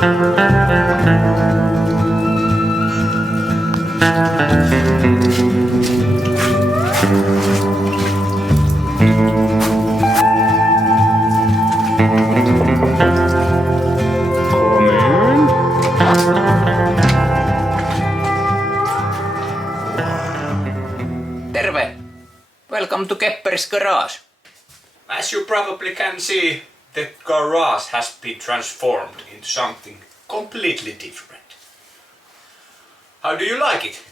Terve! Welcome to Kepper's garage. As you probably can see, the garage has been transformed into something completely different. How do you like it?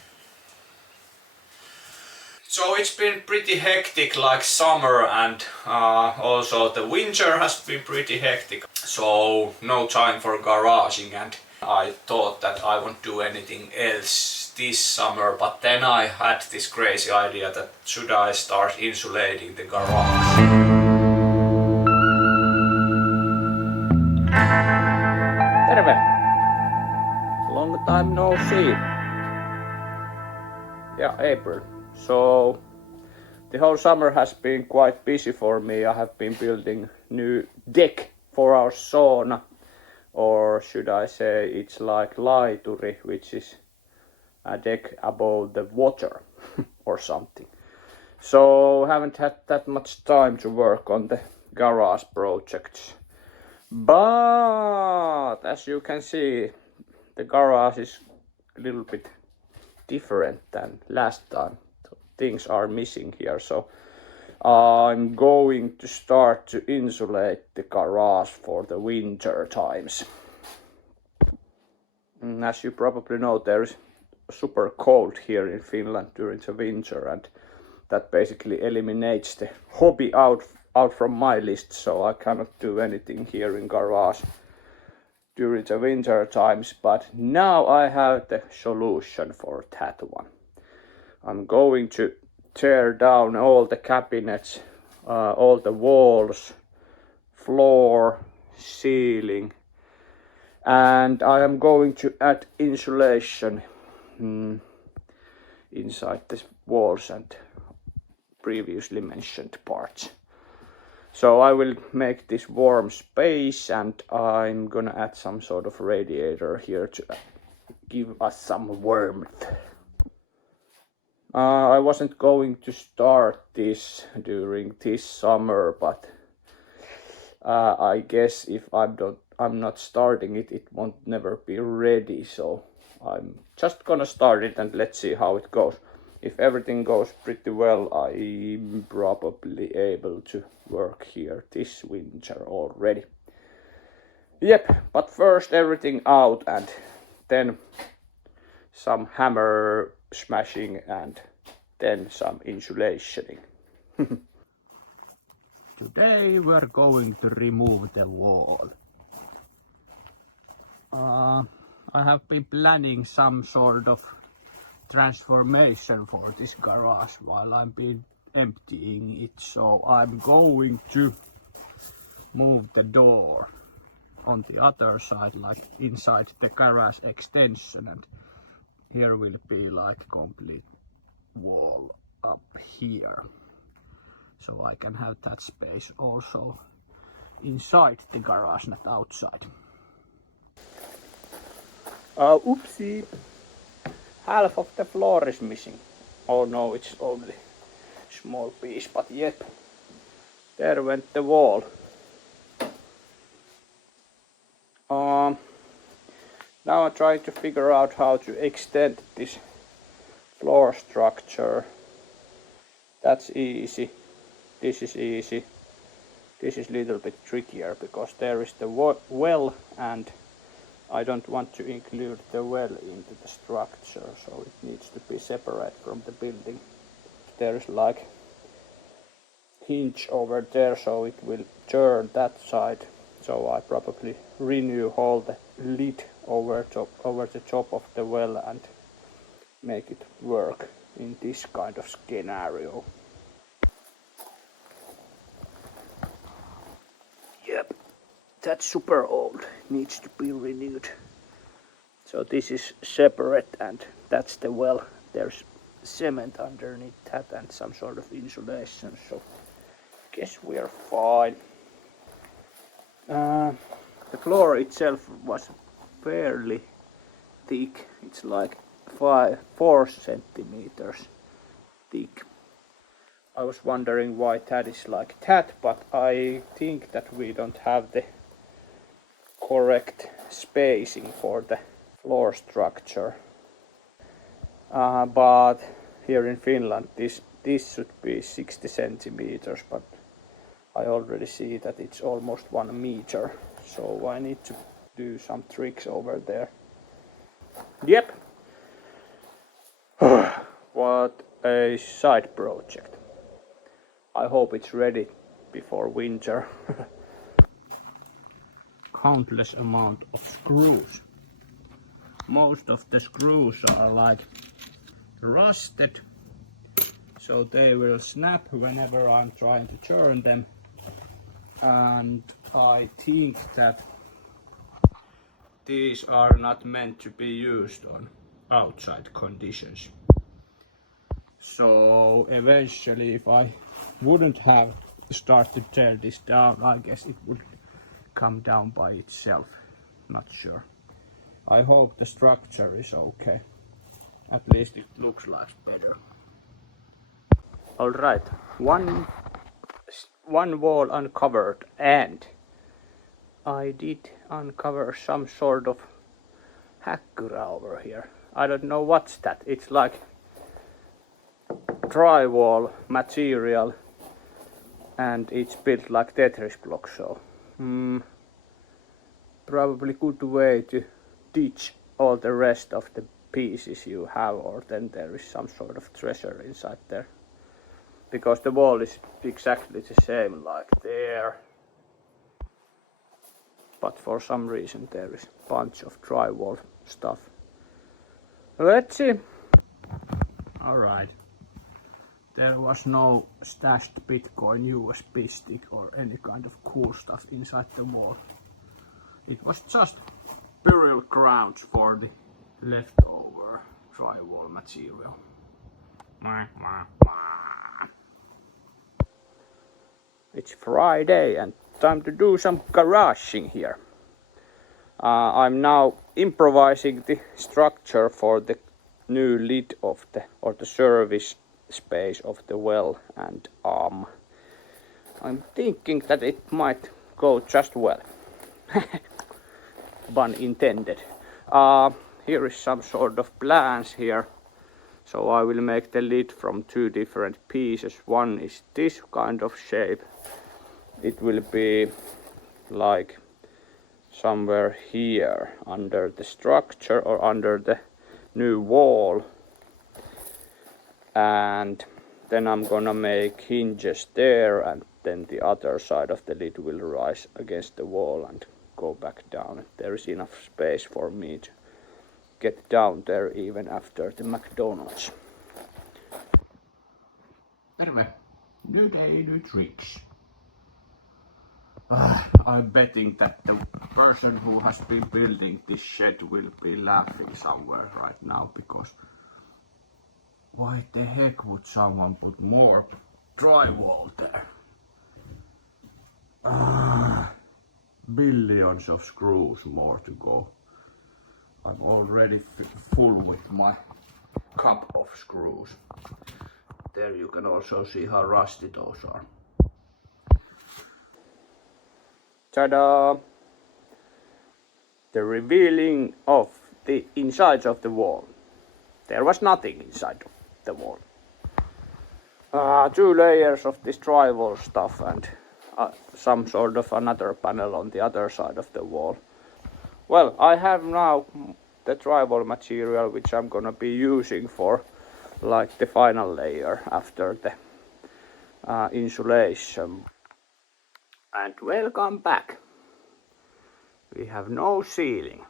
So it's been pretty hectic like summer, and also the winter has been pretty hectic. So no time for garaging, and I thought that I won't do anything else this summer, but then I had this crazy idea that should I start insulating the garage. Terve! Long time no see. Yeah, April. So the whole summer has been quite busy for me. I have been building new deck for our sauna, or should I say it's like laituri, which is a deck above the water or something. So haven't had that much time to work on the garage projects. But as you can see, the garage is a little bit different than last time. Things are missing here, so I'm going to start to insulate the garage for the winter times. As you probably know, there is super cold here in Finland during the winter, and that basically eliminates the hobby out from my list, so I cannot do anything here in garage during the winter times. But now I have the solution for that one. I'm going to tear down all the cabinets, all the walls, floor, ceiling, and I am going to add insulation inside the walls and previously mentioned parts. So I will make this warm space, and I'm gonna add some sort of radiator here to give us some warmth. I wasn't going to start this during this summer, but I guess if I'm not starting it, it won't never be ready. So I'm just gonna start it and let's see how it goes. If everything goes pretty well, I'm probably able to work here this winter already. Yep, but first everything out, and then some hammer smashing, and then some insulationing. Today we're going to remove the wall. I have been planning some sort of transformation for this garage while I've been emptying it, so I'm going to move the door on the other side, like inside the garage extension, and here will be like complete wall up here, so I can have that space also inside the garage, not outside. Oopsie! Half of the floor is missing. Oh no, it's only a small piece, but yep, there went the wall. Now I'm trying to figure out how to extend this floor structure. That's easy. This is easy. This is a little bit trickier because there is the well, and I don't want to include the well into the structure, so it needs to be separate from the building. There is like hinge over there, so it will turn that side. So I probably renew all the lid over the top of the well and make it work in this kind of scenario. Yep, that's super old, needs to be renewed. So this is separate, and that's the well. There's cement underneath that and some sort of insulation, so I guess we are fine. The floor itself was fairly thick. It's like 4 centimeters thick. I was wondering why that is like that, but I think that we don't have the correct spacing for the floor structure. But here in Finland this should be 60 centimeters, but I already see that it's almost 1 meter, so I need to do some tricks over there. Yep. What a side project. I hope it's ready before winter. Countless amount of screws. Most of the screws are like rusted, so they will snap whenever I'm trying to turn them, and I think that these are not meant to be used on outside conditions. So eventually, if I wouldn't have started to tear this down, I guess it would come down by itself. Not sure. I hope the structure is okay. At least it looks like better. Alright, one wall uncovered, and I did uncover some sort of hakkura over here. I don't know what's that. It's like drywall material, and it's built like Tetris block, so probably good way to ditch all the rest of the pieces you have, or then there is some sort of treasure inside there, because the wall is exactly the same like there, but for some reason there is a bunch of drywall stuff. Let's see. Alright, there was no stashed Bitcoin USB stick or any kind of cool stuff inside the wall. It was just burial grounds for the leftover drywall material. It's Friday and time to do some garaging here. I'm now improvising the structure for the new lid of the service space of the well, and I'm thinking that it might go just well. Pun intended. Here is some sort of plans here. So I will make the lid from 2 different pieces. One is this kind of shape. It will be like somewhere here under the structure or under the new wall. And then I'm gonna make hinges there, and then the other side of the lid will rise against the wall and go back down. There is enough space for me to get down there even after the McDonald's. Terve, new day, new tricks. I'm betting that the person who has been building this shed will be laughing somewhere right now, because why the heck would someone put more drywall there? Billions of screws more to go. I'm already full with my cup of screws. There you can also see how rusty those are. Ta-da! The revealing of the insides of the wall. There was nothing inside the wall. 2 layers of this drywall stuff and some sort of another panel on the other side of the wall. Well, I have now the drywall material which I'm gonna be using for like the final layer after the insulation. And welcome back. We have no ceiling.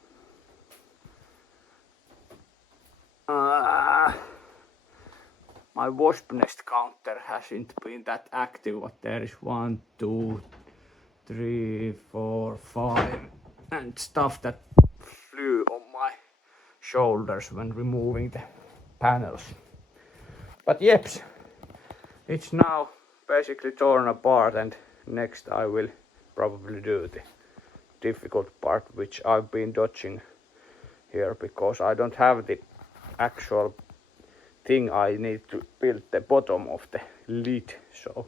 My wasp nest counter hasn't been that active, but there is 1, 2, 3, 4, 5 and stuff that flew on my shoulders when removing the panels. But yep, it's now basically torn apart, and next I will probably do the difficult part which I've been dodging here because I don't have the actual thing I need to build the bottom of the lid. So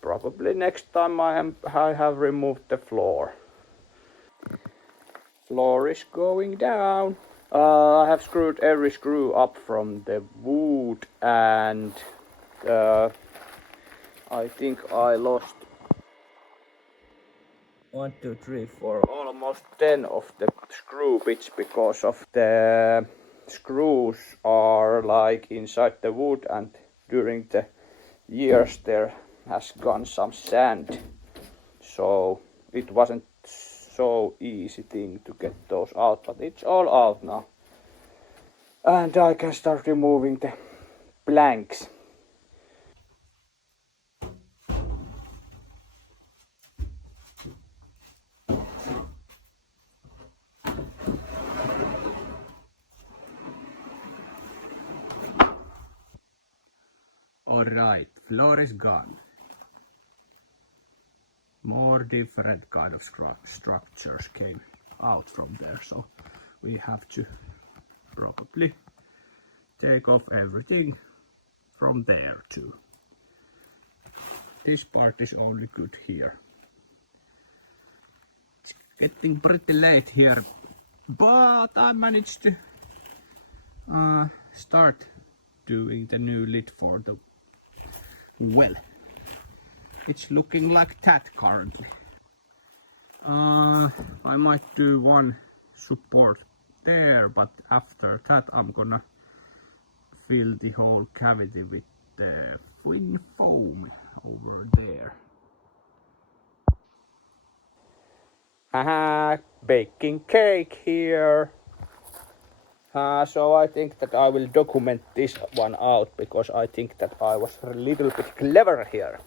probably next time I have removed the floor. Floor is going down. I have screwed every screw up from the wood and I think I lost 1, 2, 3, 4, almost 10 of the screw bits because of the screws are like inside the wood and during the years there has gone some sand, so it wasn't so easy thing to get those out, but it's all out now and I can start removing the planks. Alright, floor is gone. More different kind of structures came out from there, so we have to probably take off everything from there too. This part is only good here. It's getting pretty late here, but I managed to start doing the new lid for the well. It's looking like that currently. I might do one support there, but after that I'm gonna fill the whole cavity with the thin foam over there. Haha, baking cake here. So I think that I will document this one out because I think that I was a little bit clever here.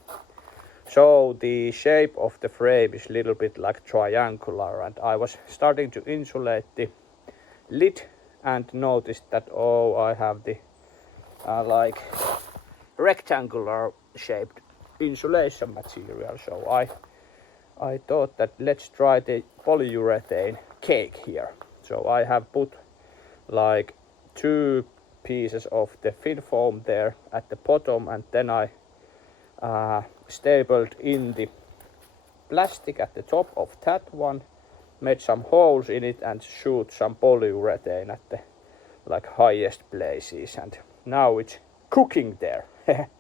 So the shape of the frame is a little bit like triangular and I was starting to insulate the lid and noticed that I have the like rectangular shaped insulation material, so I thought that let's try the polyurethane cake here. So I have put like 2 pieces of the thin foam there at the bottom and then I stapled in the plastic at the top of that one, made some holes in it and shoot some polyurethane at the like highest places, and now it's cooking there.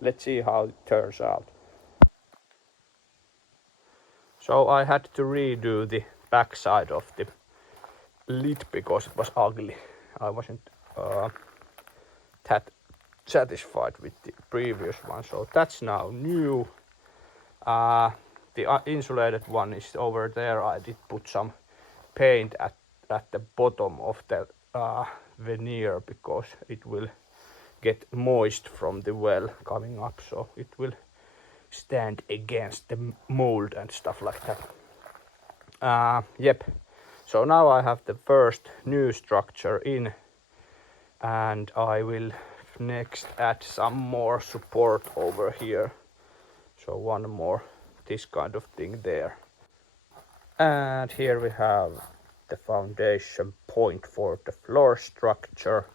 Let's see how it turns out. So I had to redo the back side of the lid because it was ugly. I wasn't that satisfied with the previous one, so that's now new. The insulated one is over there. I did put some paint at the bottom of the veneer because it will get moist from the well coming up, so it will stand against the mold and stuff like that. Yep, so now I have the first new structure in and I will next add some more support over here, so one more this kind of thing there. And here we have the foundation point for the floor structure.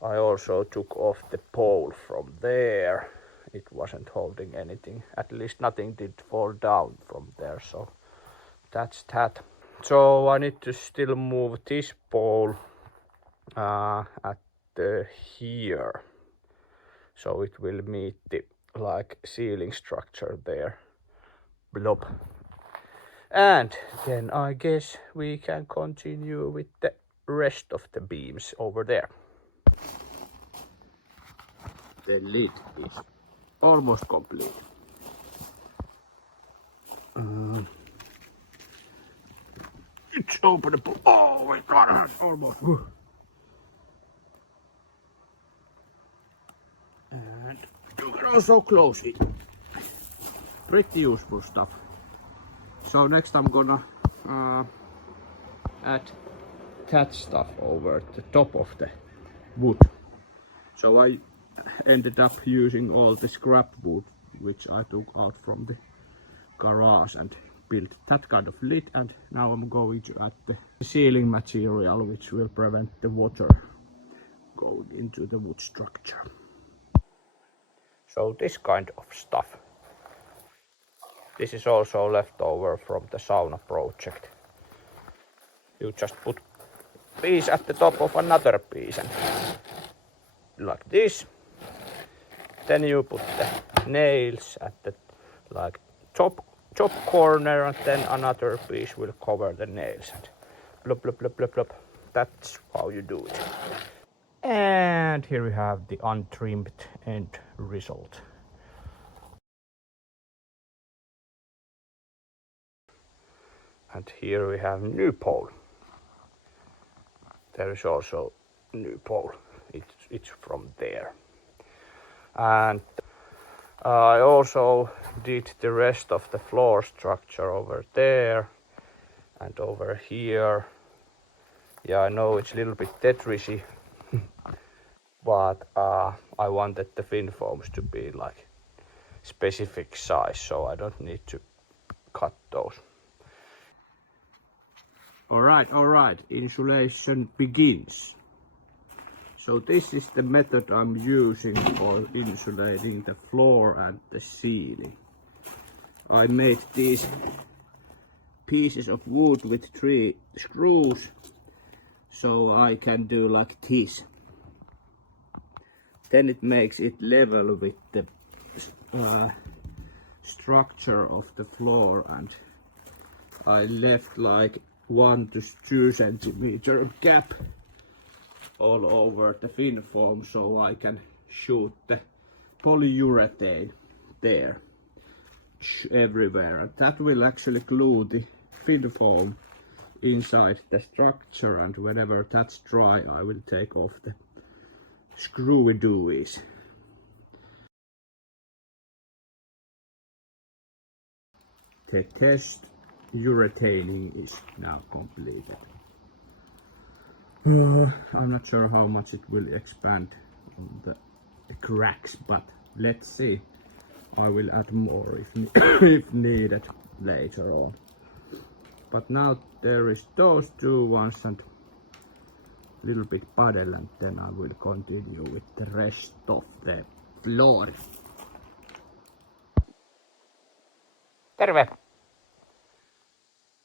I also took off the pole from there. It wasn't holding anything, at least nothing did fall down from there, so that's that. So I need to still move this pole at here, so it will meet the like ceiling structure there. Blob. And then I guess we can continue with the rest of the beams over there. The lid is almost complete. It's openable. Oh my god, it's almost. And you can also close it. Pretty useful stuff. So next I'm gonna add that stuff over the top of the wood. So I ended up using all the scrap wood which I took out from the garage and build that kind of lid, and now I'm going to add the sealing material which will prevent the water going into the wood structure. So this kind of stuff. This is also leftover from the sauna project. You just put piece at the top of another piece and like this. Then you put the nails at the like top corner, and then another piece will cover the nails and blop blop blop blop blop. That's how you do it. And here we have the untrimmed end result. And here we have new pole. There is also new pole. It's from there. And I also did the rest of the floor structure over there and over here. Yeah, I know it's a little bit Tetrisy, but I wanted the fin foams to be like specific size, so I don't need to cut those. Alright, insulation begins. So this is the method I'm using for insulating the floor and the ceiling. I made these pieces of wood with 3 screws, so I can do like this. Then it makes it level with the structure of the floor, and I left like 1 to 2 centimeter gap all over the fin foam, so I can shoot the polyurethane there everywhere, and that will actually glue the fin foam inside the structure, and whenever that's dry I will take off the screwy dooies. The test urethaning is now completed. I'm not sure how much it will expand on the cracks, but let's see. I will add more if needed later on. But now there is those 2 ones and a little bit puddle, and then I will continue with the rest of the floor. Terve!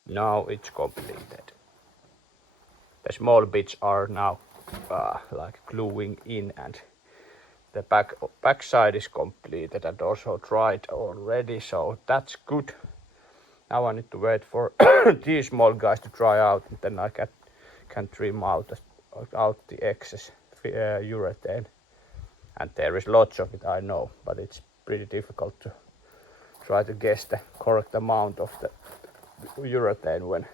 Now it's completed. The small bits are now like gluing in, and the back side is completed and also dried already, so that's good. Now I need to wait for these small guys to dry out, and then I can trim out the excess urethane. And there is lots of it, I know, but it's pretty difficult to try to guess the correct amount of the urethane when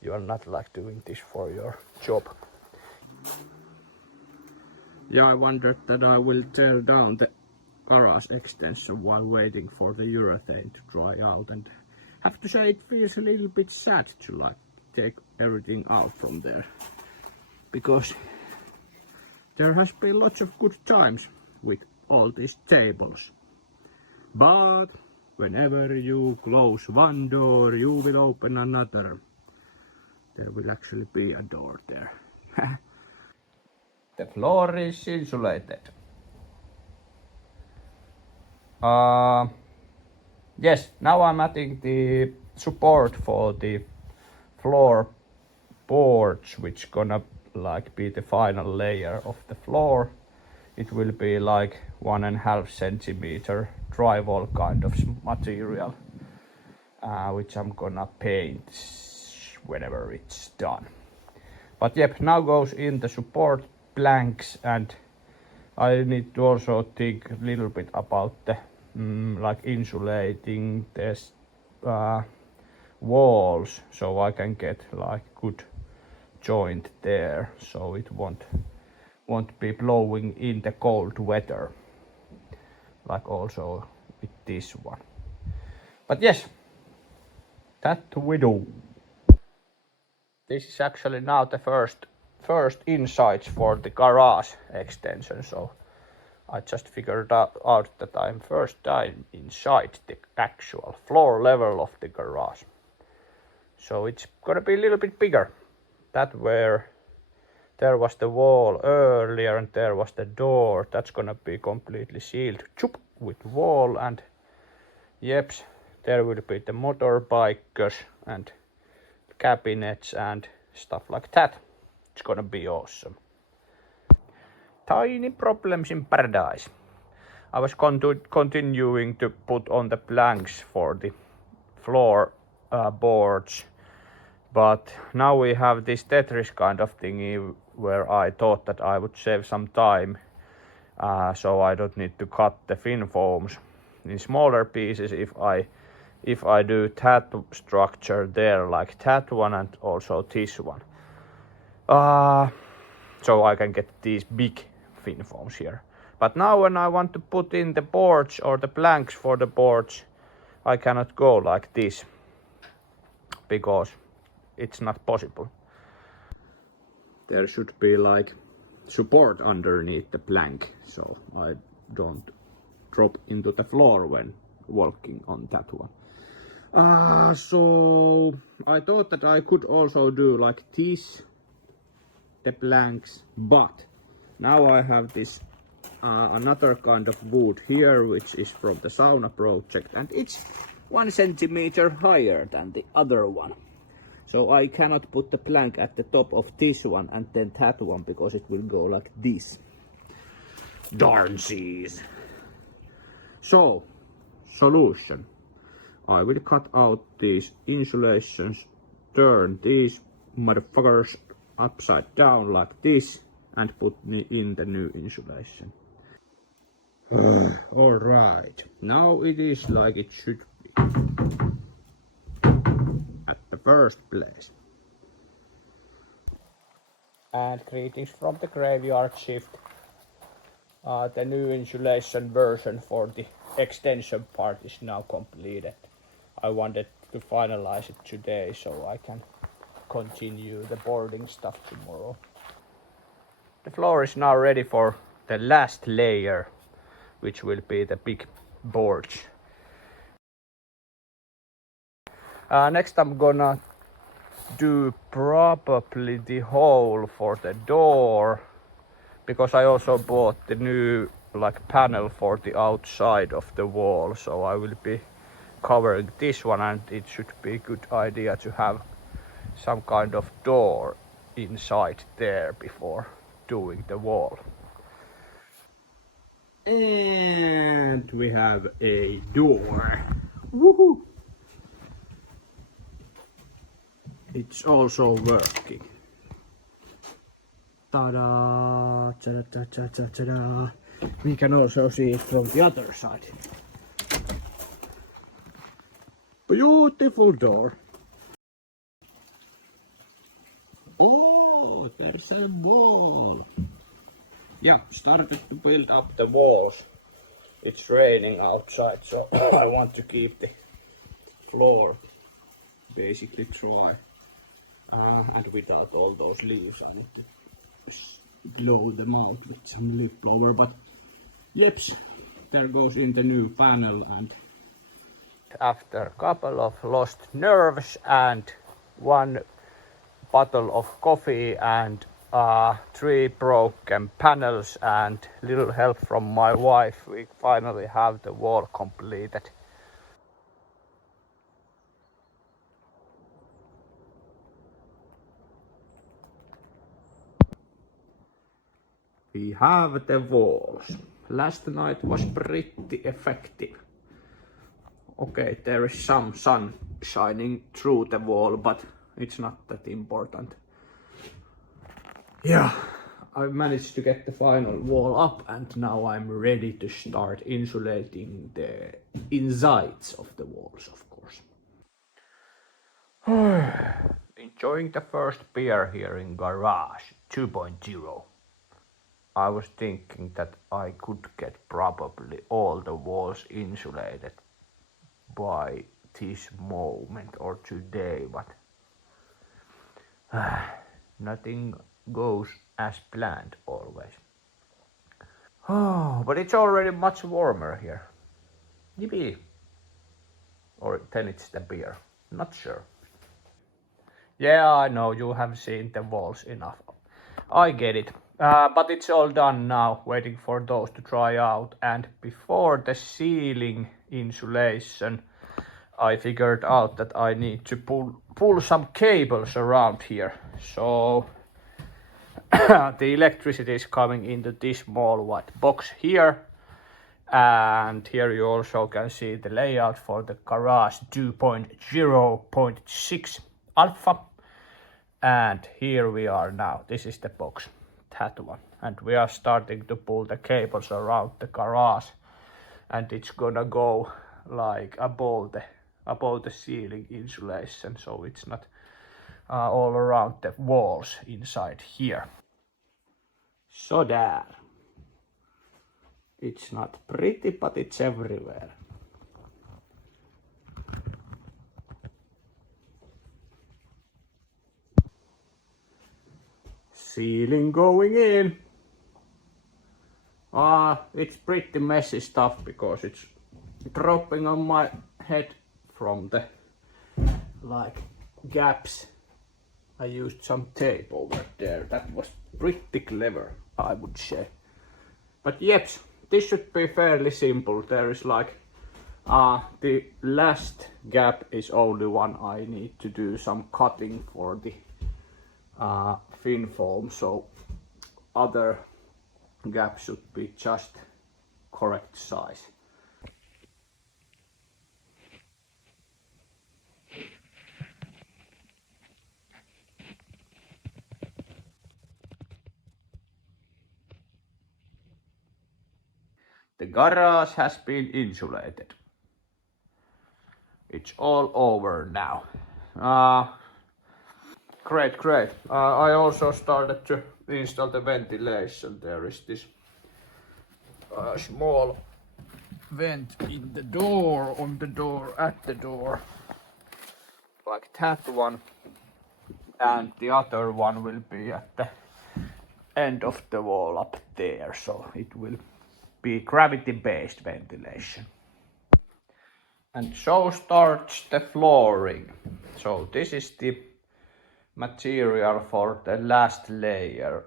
you are not like doing this for your job. Yeah, I wondered that I will tear down the garage extension while waiting for the urethane to dry out, and have to say it feels a little bit sad to like take everything out from there, because there has been lots of good times with all these tables. But whenever you close one door, you will open another. There will actually be a door there. The floor is insulated. Yes, now I'm adding the support for the floor boards, which gonna like be the final layer of the floor. It will be like 1.5 centimeter drywall kind of material, which I'm gonna paint whenever it's done. But yep, now goes in the support planks, and I need to also think a little bit about the like insulating this walls, so I can get like good joint there, so it won't be blowing in the cold weather, like also with this one. But yes, that we do. This is actually now the first insights for the garage extension, so I just figured out that I'm first time inside the actual floor level of the garage. So it's gonna be a little bit bigger. That where there was the wall earlier and there was the door. That's gonna be completely sealed with wall, and yeps, there will be the motorbikers and cabinets and stuff like that. It's gonna be awesome. Tiny problems in paradise. I was continuing to put on the planks for the floor boards, but now we have this Tetris kind of thingy where I thought that I would save some time, so I don't need to cut the fin foams in smaller pieces if I do that structure there, like that one and also this one. So I can get these big fin foams here. But now when I want to put in the boards or the planks for the boards, I cannot go like this because it's not possible. There should be like support underneath the plank, so I don't drop into the floor when walking on that one. So I thought that I could also do like this, the planks, but now I have this another kind of wood here, which is from the sauna project, and it's 1 centimeter higher than the other one. So I cannot put the plank at the top of this one and then that one, because it will go like this. Darnsies. So, solution. I will cut out these insulations, turn these motherfuckers upside down like this, and put in the new insulation. Alright, now it is like it should be. At the first place. And greetings from the graveyard shift. The new insulation version for the extension part is now completed. I wanted to finalize it today so I can continue the boarding stuff tomorrow. The floor is now ready for the last layer, which will be the big boards. Next I'm gonna do probably the hole for the door, because I also bought the new like panel for the outside of the wall, so I will be covering this one, and it should be a good idea to have some kind of door inside there before doing the wall. And we have a door. Woohoo! It's also working. Ta-da! Ta-da! We can also see it from the other side. Beautiful door. Oh, there's a wall. Yeah, started to build up the walls. It's raining outside, so I want to keep the floor basically dry. And without all those leaves, I need to blow them out with some leaf blower. But yeps, there goes in the new panel. And after a couple of lost nerves and 1 bottle of coffee and 3 broken panels and little help from my wife, we finally have the wall completed. We have the walls. Last night was pretty effective. Okay, there is some sun shining through the wall, but it's not that important. Yeah, I managed to get the final wall up, and now I'm ready to start insulating the insides of the walls, of course. Enjoying the first beer here in Garage 2.0. I was thinking that I could get probably all the walls insulated by this moment or today, but nothing goes as planned always. Oh, but it's already much warmer here. Yippee. Or then it's the beer. Not sure. Yeah, I know you have seen the walls enough. I get it. But it's all done now, waiting for those to dry out. And before the ceiling insulation, I figured out that I need to pull some cables around here. So the electricity is coming into this small white box here. And here you also can see the layout for the garage 2.0.6 alpha. And here we are now. This is the box, that one. And we are starting to pull the cables around the garage. And it's gonna go like above the ceiling insulation, so it's not all around the walls inside here. So there. It's not pretty, but it's everywhere. Ceiling going in. It's pretty messy stuff because it's dropping on my head from the gaps. I used some tape over there. That was pretty clever, I would say. But yep, this should be fairly simple. There is the last gap is only one I need to do some cutting for the thin foam, so other gaps should be just correct size. The garage has been insulated. It's all over now. Great. I also started to install the ventilation. There is this small vent in the door, on the door, at the door, like that one. And the other one will be at the end of the wall up there, so it will be gravity-based ventilation. And so starts the flooring. So this is the material for the last layer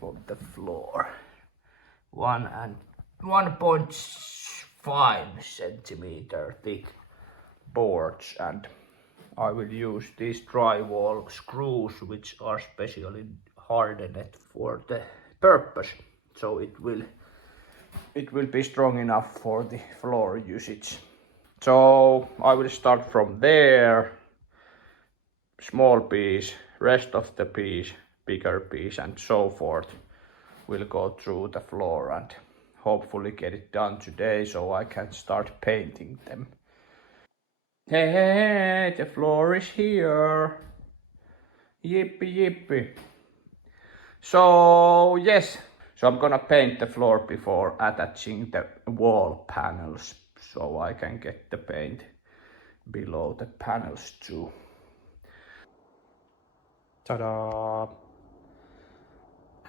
of the floor. 1.5 centimeter thick boards, and I will use these drywall screws, which are specially hardened for the purpose, so it will be strong enough for the floor usage. So I will start from there, small piece, rest of the piece, bigger piece, and so forth. We'll go through the floor and hopefully get it done today so I can start painting them. Hey, the floor is here. Yippee. So yes, so I'm gonna paint the floor before attaching the wall panels, so I can get the paint below the panels too. Ta-da!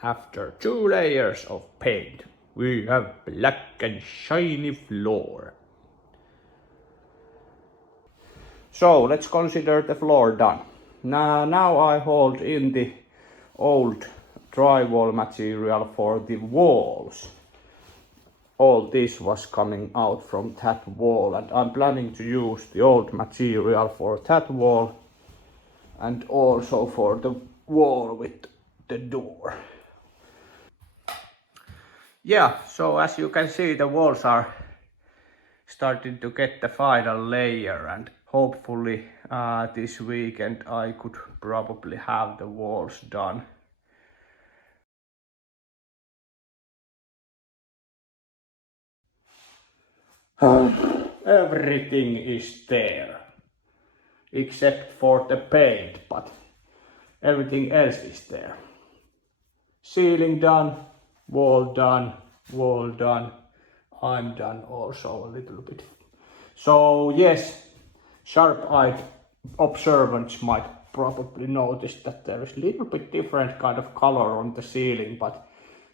After 2 layers of paint, we have black and shiny floor. So let's consider the floor done. Now I hold in the old drywall material for the walls. All this was coming out from that wall, and I'm planning to use the old material for that wall and also for the wall with the door. Yeah, so as you can see, the walls are starting to get the final layer, and hopefully this weekend I could probably have the walls done. Everything is there except for the paint, but everything else is there. Ceiling done, wall done, I'm done also a little bit. So yes, sharp-eyed observants might probably notice that there is a little bit different kind of color on the ceiling, but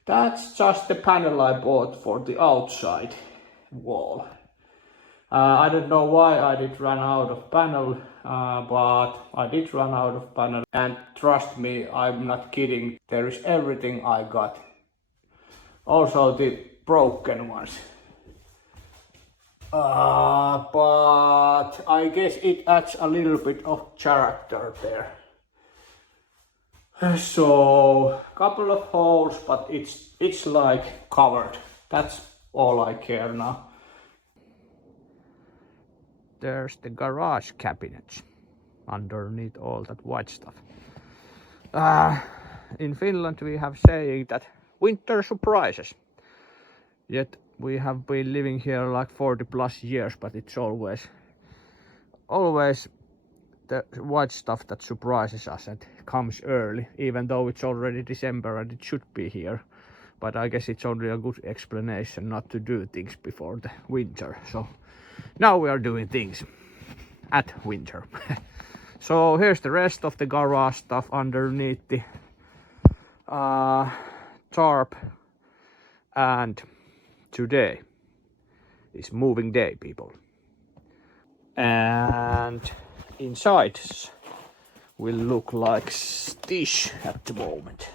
That's just the panel I bought for the outside wall. I don't know why I did run out of panel, but I did run out of panel. And trust me, I'm not kidding, there is everything I got. Also the broken ones. But I guess it adds a little bit of character there. So, couple of holes, but it's like covered. That's all I care now. There's the garage cabinets underneath all that white stuff. In Finland we have saying that winter surprises. Yet we have been living here like 40 plus years, but it's always the white stuff that surprises us and comes early, even though it's already December and it should be here. But I guess it's only a good explanation not to do things before the winter. So now we are doing things at winter. So here's the rest of the garage stuff underneath the tarp. And today is moving day, people. And inside will look like this at the moment.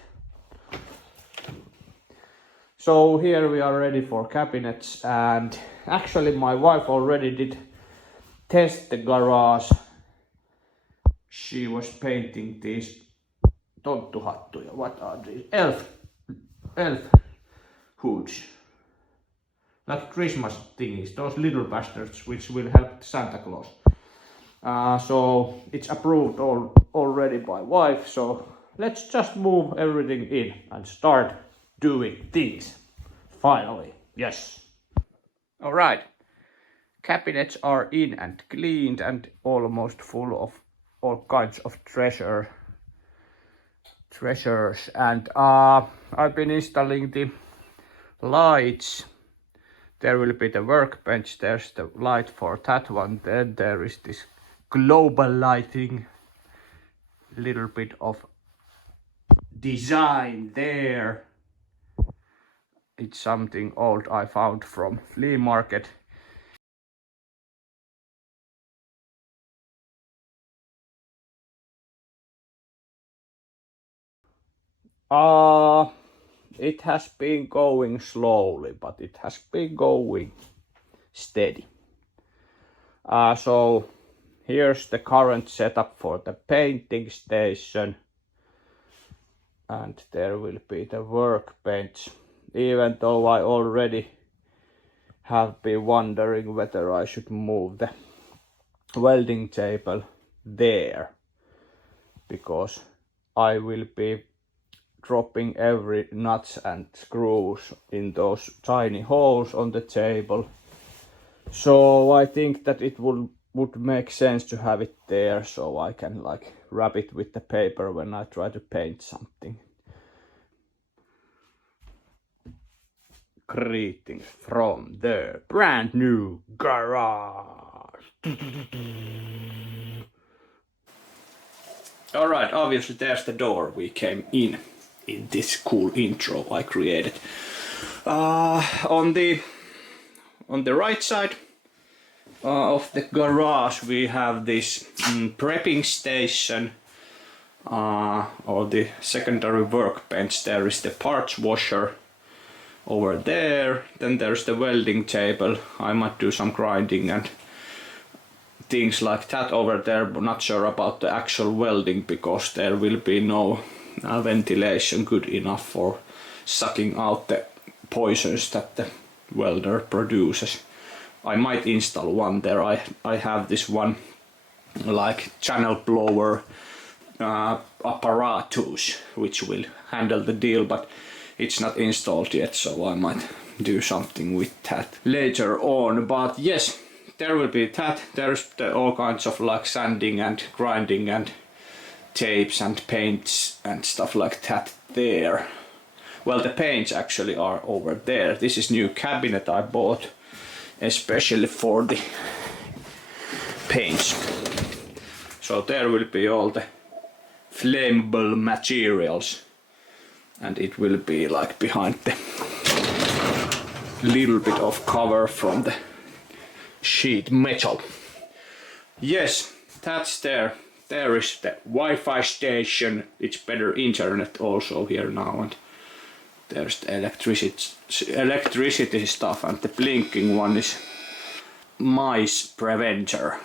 So here we are ready for cabinets, and actually my wife already did test the garage. She was painting these tonttuhattuja. What are these? Elf hoods. Like Christmas thingies, those little bastards which will help Santa Claus. So it's approved already by wife, so let's just move everything in and start doing things. Finally, yes. Alright, cabinets are in and cleaned and almost full of all kinds of treasures, and I've been installing the lights. There will be the workbench, there's the light for that one, then there is this global lighting, little bit of design there. It's something old I found from flea market. It has been going slowly, but it has been going steady. So here's the current setup for the painting station, and there will be the workbench, even though I already have been wondering whether I should move the welding table there, because I will be dropping every nuts and screws in those tiny holes on the table. So I think that it would make sense to have it there, so I can like wrap it with the paper when I try to paint something. Greetings from the brand new garage. Alright, obviously there's the door we came in this cool intro I created. On the right side of the garage we have this prepping station, or the secondary workbench. There is the parts washer over there, then there's the welding table. I might do some grinding and things like that over there, but not sure about the actual welding because there will be no ventilation good enough for sucking out the poisons that the welder produces. I might install one there. I have this one like channel blower apparatus which will handle the deal, but it's not installed yet, so I might do something with that later on. But yes, there will be that. There's all kinds of like sanding and grinding and tapes and paints and stuff like that there. Well, the paints actually are over there. This is new cabinet I bought especially for the paints. So there will be all the flammable materials and it will be like behind the little bit of cover from the sheet metal. Yes, that's there. There is the Wi-Fi station. It's better internet also here now, and there's the electricity stuff, and the blinking one is mice preventer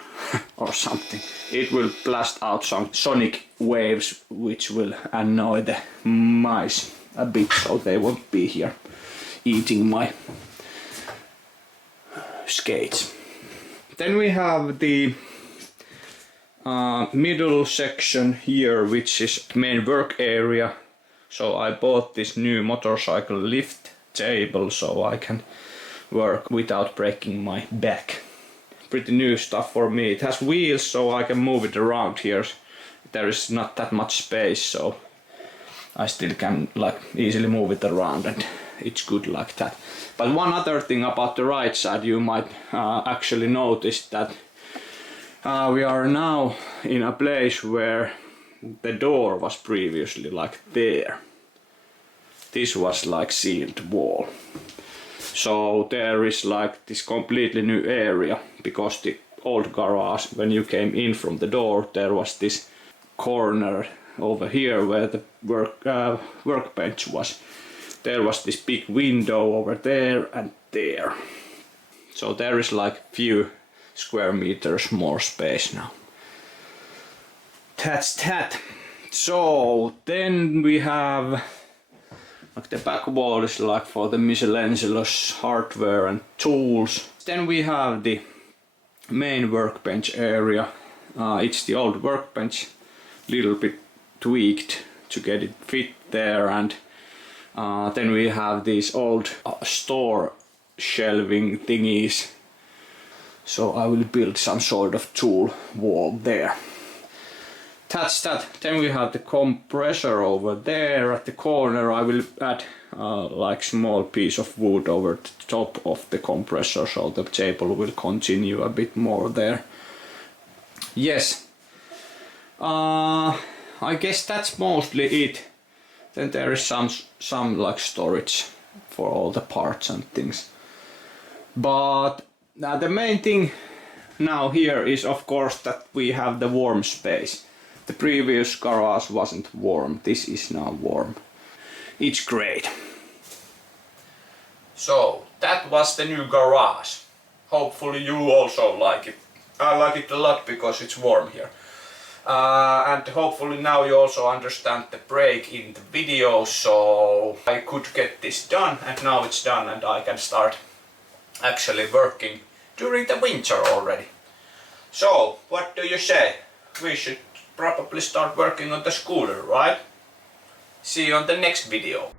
or something. It will blast out some sonic waves which will annoy the mice a bit, so they won't be here eating my skates. Then we have the middle section here, which is main work area. So I bought this new motorcycle lift table so I can work without breaking my back. Pretty new stuff for me. It has wheels so I can move it around here. There is not that much space, so I still can like easily move it around, and it's good like that. But one other thing about the right side, you might actually notice that we are now in a place where the door was previously like there. This was like sealed wall. So there is like this completely new area, because the old garage, when you came in from the door, there was this corner over here where the workbench was. There was this big window over there and there. So there is like few square meters more space now. That's that. So then we have like the back wall is like for the miscellaneous hardware and tools. Then we have the main workbench area. It's the old workbench, little bit tweaked to get it fit there, and then we have these old store shelving thingies. So I will build some sort of tool wall there. That's that. Then we have the compressor over there at the corner. I will add like small piece of wood over the top of the compressor, so the table will continue a bit more there. Yes. I guess that's mostly it. Then there is some like storage for all the parts and things. But the main thing now here is of course that we have the warm space. The previous garage wasn't warm, this is now warm. It's great. So that was the new garage. Hopefully you also like it. I like it a lot because it's warm here. And hopefully now you also understand the break in the video, so I could get this done, and now it's done and I can start actually working during the winter already. So what do you say? We should probably start working on the scooter, right? See you on the next video.